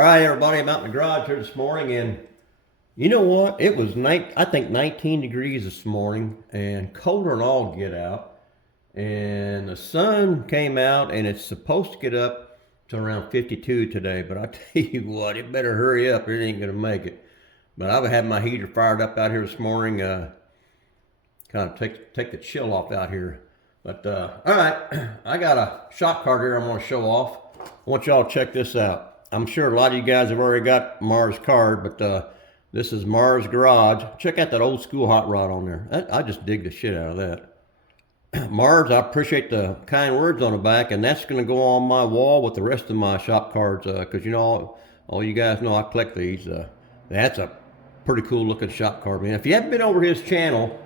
All right, everybody, I'm out in the garage here this morning, and you know what? It was I think 19 degrees this morning, and colder than all get out. And the sun came out, and it's supposed to get up to around 52 today. But I tell you what, it better hurry up. It ain't gonna make it. But I've had my heater fired up out here this morning, kind of take the chill off out here. But all right, I got a shop card here I'm gonna show off. I want y'all to check this out. I'm sure a lot of you guys have already got Mars card, but this is Mars Garage. Check out that old school hot rod on there. I just dig the shit out of that. Mars, I appreciate the kind words on the back, and that's going to go on my wall with the rest of my shop cards, because you know, all you guys know I collect these. That's a pretty cool looking shop card, man. If you haven't been over his channel,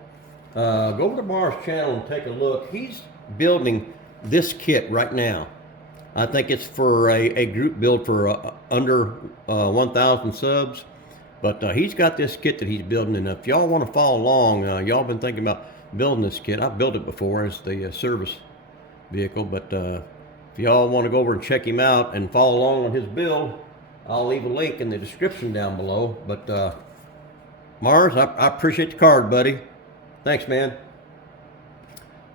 go over to Mars' channel and take a look. He's building this kit right now. I think it's for a group build for under 1,000 subs. But he's got this kit that he's building, and if y'all want to follow along, y'all been thinking about building this kit. I've built it before as the service vehicle, but if y'all want to go over and check him out and follow along on his build, I'll leave a link in the description down below. But Mars, I appreciate the card, buddy. Thanks, man.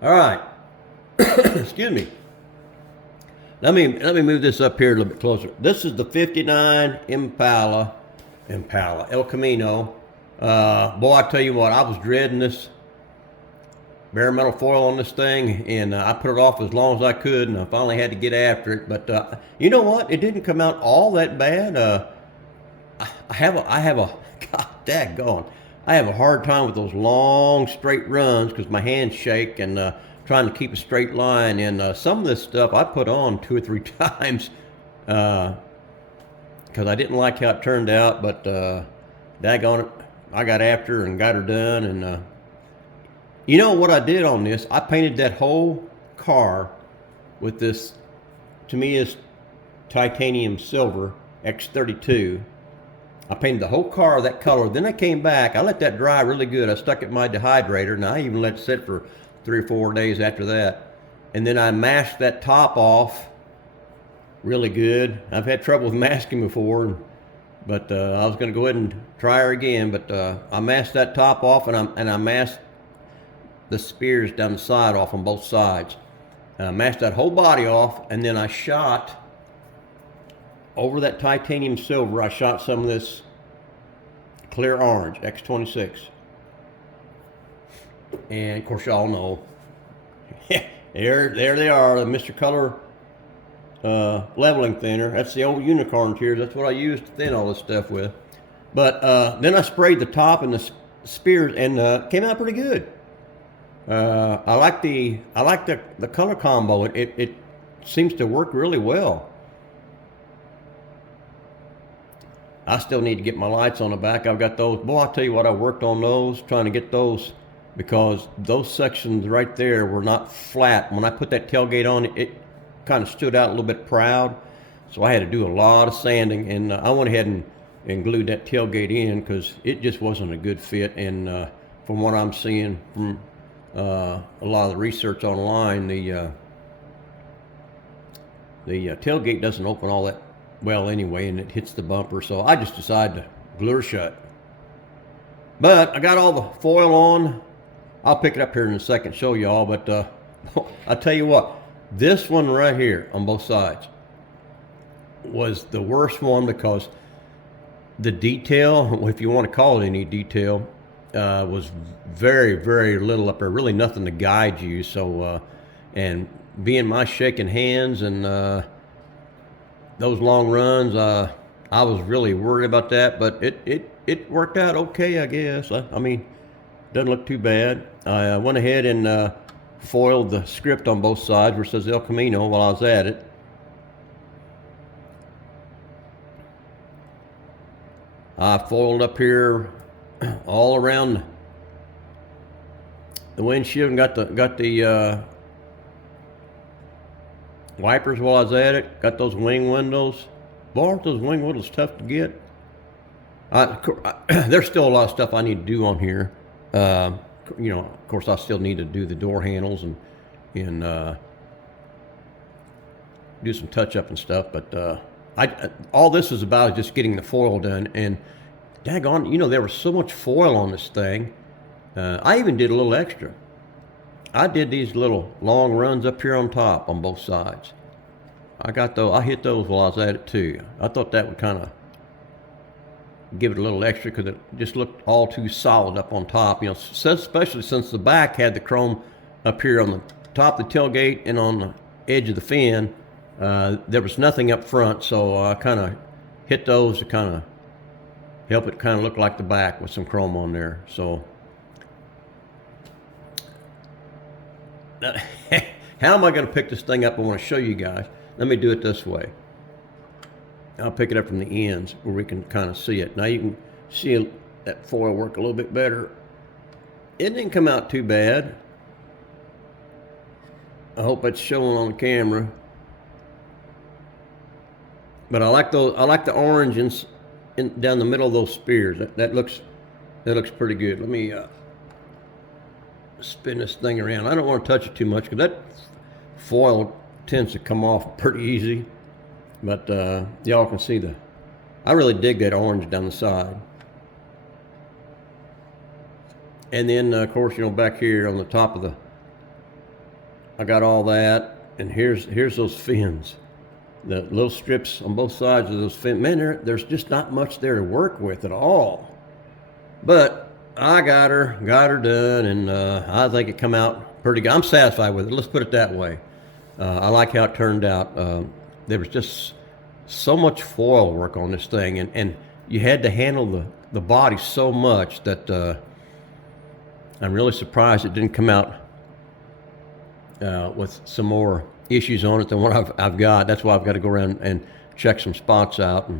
All right. Excuse me. Let me move this up here a little bit closer. This is the 59 Impala El Camino. Boy, I tell you what, I was dreading this bare metal foil on this thing, and I put it off as long as I could, and I finally had to get after it. But you know what? It didn't come out all that bad. I have a God daggone, I have a hard time with those long straight runs because my hands shake and trying to keep a straight line. And some of this stuff I put on 2 or 3 times because I didn't like how it turned out. But daggone it, I got after her and got her done. And you know what I did on this? I painted that whole car with this, to me, is titanium silver X32. I painted the whole car that color. Then I came back. I let that dry really good. I stuck it in my dehydrator, and I even let it sit for 3 or 4 days after that. And then I masked that top off really good. I've had trouble with masking before, but I was going to go ahead and try her again. But I masked that top off, and I masked the spears down the side off on both sides. I masked that whole body off, and then I shot over that titanium silver. I shot some of this clear orange X26. And of course, y'all know, there they are, the Mr. Color leveling thinner. That's the old unicorn tears. That's what I used to thin all this stuff with. But then I sprayed the top and the spears, and came out pretty good. I like the color combo. It seems to work really well. I still need to get my lights on the back. I've got those. Boy, I'll tell you what, I worked on those, trying to get those, because those sections right there were not flat. When I put that tailgate on, it kind of stood out a little bit proud. So I had to do a lot of sanding, and I went ahead and glued that tailgate in because it just wasn't a good fit. And from what I'm seeing from a lot of the research online, the tailgate doesn't open all that well anyway, and it hits the bumper. So I just decided to glue her shut. But I got all the foil on. I'll pick it up here in a second, show y'all. But I'll tell you what, this one right here on both sides was the worst one, because the detail, if you want to call it any detail, was very, very little up there. Really nothing to guide you. So, and being my shaking hands and those long runs, I was really worried about that. But it worked out okay, I guess. I mean, doesn't look too bad. I went ahead and foiled the script on both sides where it says El Camino while I was at it. I foiled up here all around the windshield and got the wipers while I was at it. Got those wing windows. Boy, aren't those wing windows tough to get? There's still a lot of stuff I need to do on here. You know, of course, I still need to do the door handles and do some touch up and stuff. But All this is about is just getting the foil done. And daggone, there was so much foil on this thing. I even did a little extra. I did these little long runs up here on top on both sides. I hit those while I was at it too. I thought that would kind of give it a little extra because it just looked all too solid up on top. Especially since the back had the chrome up here on the top of the tailgate and on the edge of the fin. There was nothing up front, so I kind of hit those to kind of help it kind of look like the back with some chrome on there. So how am I going to pick this thing up? I want to show you guys. Let me do it this way. I'll pick it up from the ends where we can kind of see it. Now you can see that foil work a little bit better. It didn't come out too bad. I hope it's showing on the camera. But I like those. I like the orange down the middle of those spears. That looks pretty good. Let me spin this thing around. I don't want to touch it too much because that foil tends to come off pretty easy. But y'all can see I really dig that orange down the side. And then of course, back here on the top of I got all that, and here's those fins. The little strips on both sides of those fins. Man, there's just not much there to work with at all. But I got her done, and I think it come out pretty good. I'm satisfied with it. Let's put it that way. I like how it turned out. There was just so much foil work on this thing, and you had to handle the body so much that I'm really surprised it didn't come out with some more issues on it than what I've got. That's why I've got to go around and check some spots out.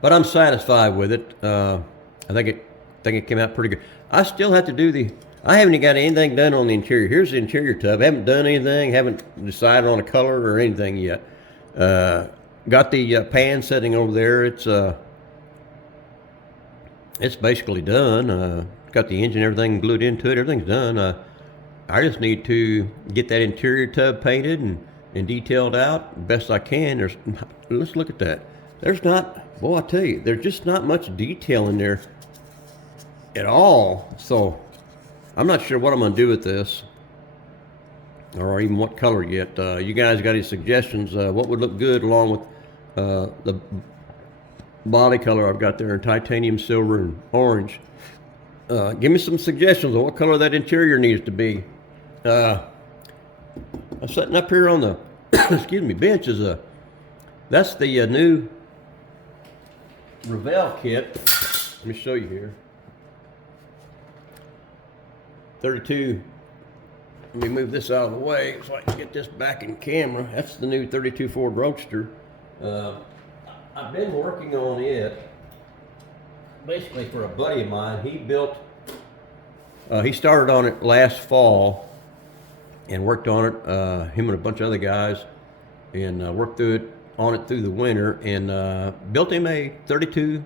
But I'm satisfied with it. I think it came out pretty good. I still have to do I haven't got anything done on the interior. Here's the interior tub. I haven't done anything. Haven't decided on a color or anything yet. Got the pan setting over there. It's basically done. Got the engine, everything glued into it. Everything's done. I just need to get that interior tub painted and detailed out best I can. Let's look at that. I tell you, there's just not much detail in there at all. So I'm not sure what I'm going to do with this, or even what color yet. You guys got any suggestions? What would look good along with the body color I've got there, titanium silver and orange? Give me some suggestions on what color that interior needs to be. I'm sitting up here on the bench. That's the new Revell kit. Let me show you here. 32. Let me move this out of the way so I can get this back in camera. That's the new 32 Ford Roadster. I've been working on it basically for a buddy of mine. He started on it last fall and worked on it, him and a bunch of other guys, and worked on it through the winter, and built him a 32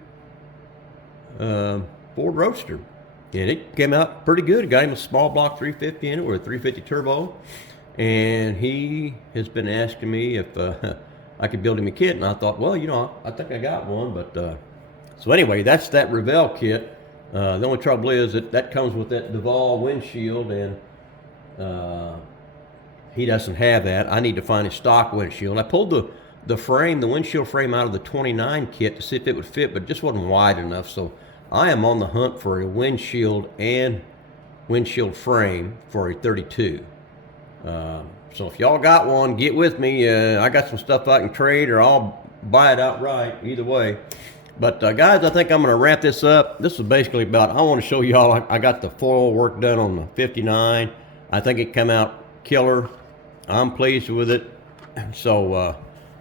Ford Roadster. And it came out pretty good. It got him a small block 350 in it with a 350 turbo. And he has been asking me if I could build him a kit. And I thought, well, I think I got one. But so anyway, that's that Revell kit. The only trouble is that comes with that Duval windshield, and he doesn't have that. I need to find a stock windshield. I pulled the windshield frame out of the 29 kit to see if it would fit, but it just wasn't wide enough. So I am on the hunt for a windshield and windshield frame for a 32. So if y'all got one, get with me. I got some stuff I can trade, or I'll buy it outright. Either way. But guys, I think I'm going to wrap this up. This is basically I want to show y'all I got the foil work done on the 59. I think it came out killer. I'm pleased with it. So, all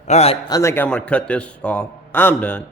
right, I think I'm going to cut this off. I'm done.